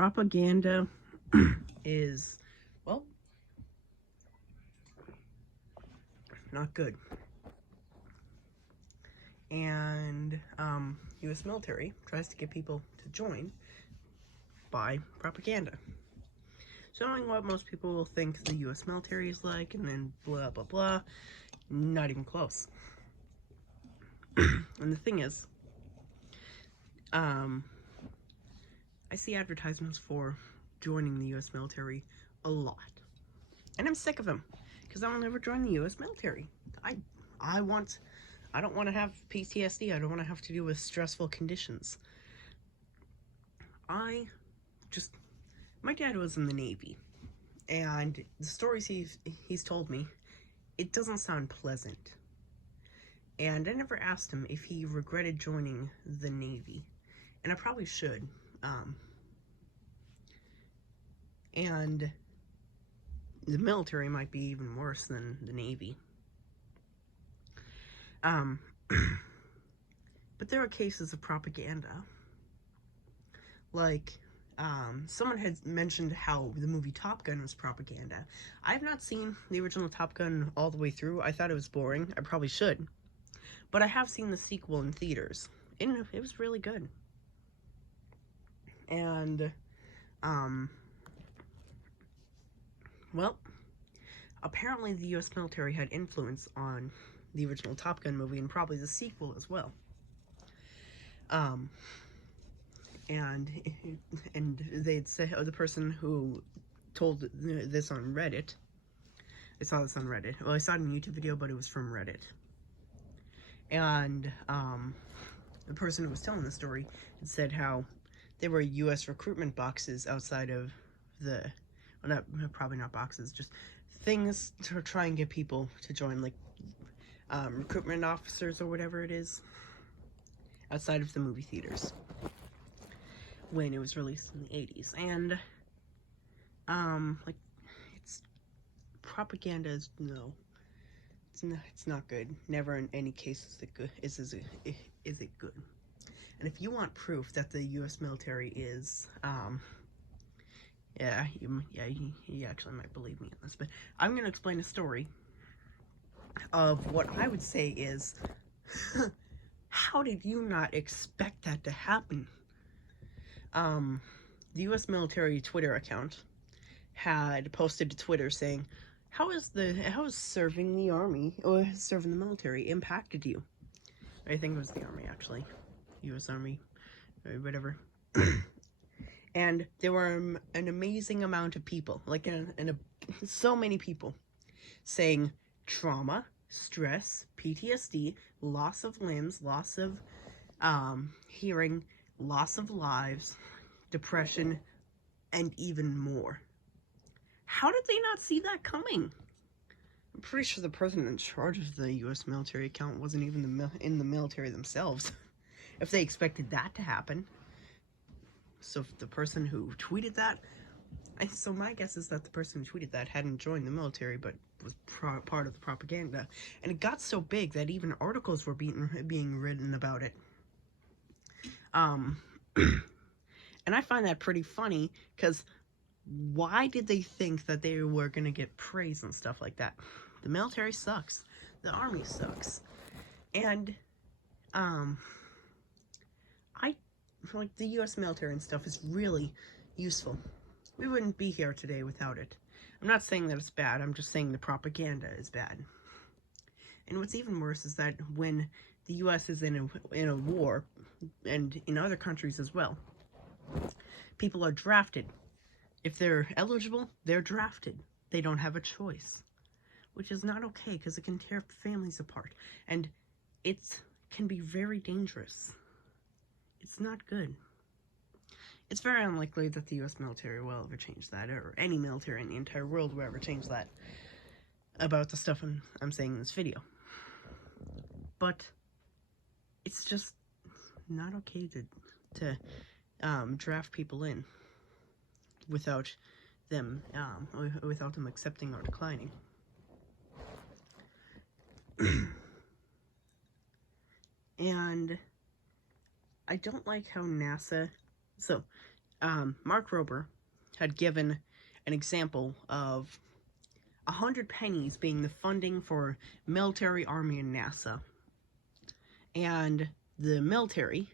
propaganda is, well, not good. And U.S. military tries to get people to join by propaganda. Showing what most people will think the U.S. military is like, and then blah, blah, blah. Not even close. And the thing is, I see advertisements for joining the U.S. military a lot. And I'm sick of them, because I will never join the U.S. military. I don't want to have PTSD. I don't want to have to deal with stressful conditions. My dad was in the Navy, and the stories he's told me, it doesn't sound pleasant. And I never asked him if he regretted joining the Navy, and I probably should. And the military might be even worse than the Navy. But there are cases of propaganda. Like, someone had mentioned how the movie Top Gun was propaganda. I have not seen the original Top Gun all the way through. I thought it was boring. I probably should. But I have seen the sequel in theaters. And it was really good. And, well, apparently the U.S. military had influence on the original Top Gun movie and probably the sequel as well. And they'd say, the person who told this on Reddit, I saw this on Reddit. Well, I saw it in a YouTube video, but it was from Reddit. And the person who was telling the story had said how there were U.S. recruitment boxes outside of the, well, probably not boxes, just things to try and get people to join, like recruitment officers or whatever it is, outside of the movie theaters when it was released in the 80s. And like, it's propaganda is no, it's not good. Never in any case is it good. Is it good? And if you want proof that the U.S. military is yeah, you actually might believe me on this, but I'm gonna explain a story of what I would say is how did you not expect that to happen? The U.S. military Twitter account had posted to Twitter saying, how is serving the army or serving the military impacted you? I think it was the army, actually. U.S. Army, or whatever. And there were an amazing amount of people, like so many people, saying trauma, stress, PTSD, loss of limbs, loss of hearing, loss of lives, depression, and even more. How did they not see that coming? I'm pretty sure the person in charge of the U.S. military account wasn't even in the military themselves, if they expected that to happen. So if the person who tweeted that, so my guess is that the person who tweeted that hadn't joined the military, but was part of the propaganda. And it got so big that even articles were being written about it. And I find that pretty funny, because why did they think that they were going to get praise and stuff like that? The military sucks. The army sucks. And, like, the U.S. military and stuff is really useful. We wouldn't be here today without it. I'm not saying that it's bad, I'm just saying the propaganda is bad. And what's even worse is that when the U.S. is in a war, and in other countries as well, people are drafted. If they're eligible, they're drafted. They don't have a choice. Which is not okay, because it can tear families apart. And it can be very dangerous. It's not good. It's very unlikely that the U.S. military will ever change that, or any military in the entire world will ever change that, about the stuff I'm saying in this video. But it's just not okay to draft people in without them accepting or declining. And I don't like how NASA, so Mark Rober had given an example of 100 pennies being the funding for military, army, and NASA. And the military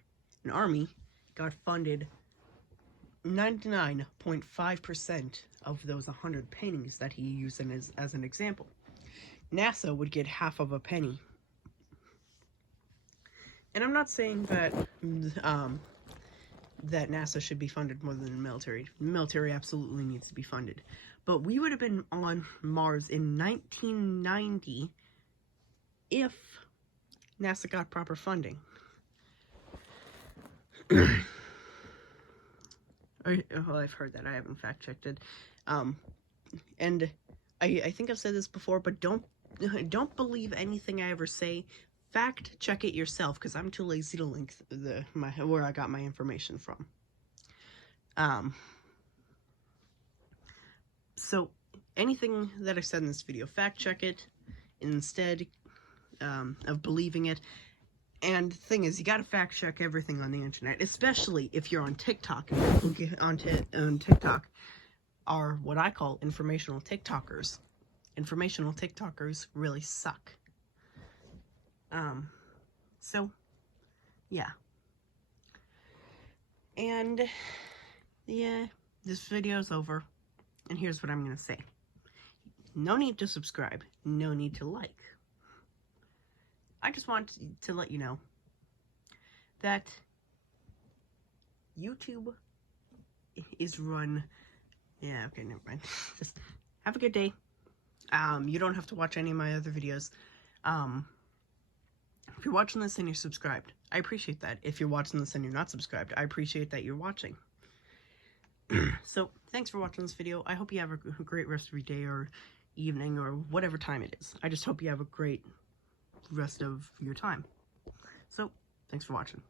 and army got funded 99.5% of those 100 pennies that he used as an example. NASA would get half of a penny. And I'm not saying that that NASA should be funded more than the military. The military absolutely needs to be funded. But we would have been on Mars in 1990 if NASA got proper funding. Well, I've heard that. I haven't fact-checked it. And I think I've said this before, but don't believe anything I ever say. Fact check it yourself, because I'm too lazy to link where I got my information from. So anything that I said in this video, fact check it instead of believing it. And the thing is, you gotta fact check everything on the internet, especially if you're on TikTok. On TikTok are what I call informational TikTokers. Informational TikTokers really suck. So, yeah. And, yeah, this video's over. And here's what I'm gonna say. No need to subscribe. No need to like. I just want to let you know that YouTube is run... Yeah, okay, never mind. Just have a good day. You don't have to watch any of my other videos. If you're watching this and you're subscribed, I appreciate that. If you're watching this and you're not subscribed, I appreciate that you're watching. So, thanks for watching this video. I hope you have a great rest of your day or evening or whatever time it is. I just hope you have a great rest of your time. So, thanks for watching.